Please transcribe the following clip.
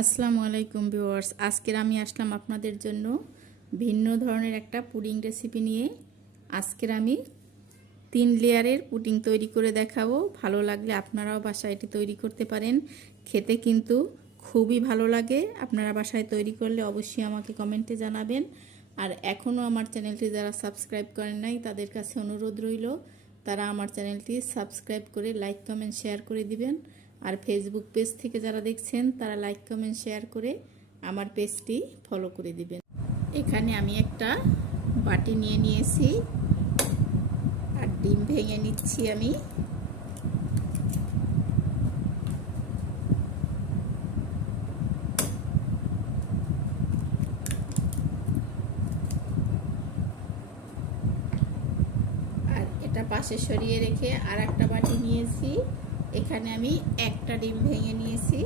আসসালামু আলাইকুম ভিউয়ার্স, আজকের আমি আসলাম আপনাদের জন্য ভিন্ন ধরনের একটা পুডিং রেসিপি নিয়ে। আজকের আমি 3 লেয়ারের পুডিং তৈরি করে দেখাবো। ভালো লাগলে আপনারাও বাসায় এটি তৈরি করতে পারেন। খেতে কিন্তু খুবই ভালো লাগে। আপনারা বাসায় তৈরি করলে অবশ্যই আমাকে কমেন্টে জানাবেন। আর এখনও আমার চ্যানেলটি যারা সাবস্ক্রাইব করেন নাই তাদের কাছে অনুরোধ রইল, তারা আমার চ্যানেলটি সাবস্ক্রাইব করে লাইক কমেন্ট শেয়ার করে দিবেন। আর ফেসবুক পেজ থেকে যারা দেখছেন তারা লাইক কমেন্ট শেয়ার করে আমার পেজটি ফলো করে দিবেন। এখানে আমি একটা বাটি নিয়ে নিয়েছি আর ডিম ভেঙে নিচ্ছি আমি। আর এটা পাশে সরিয়ে রেখে আর একটা বাটি নিয়েছি। এখানে আমি একটা ডিম ভেঙে নিয়েছি।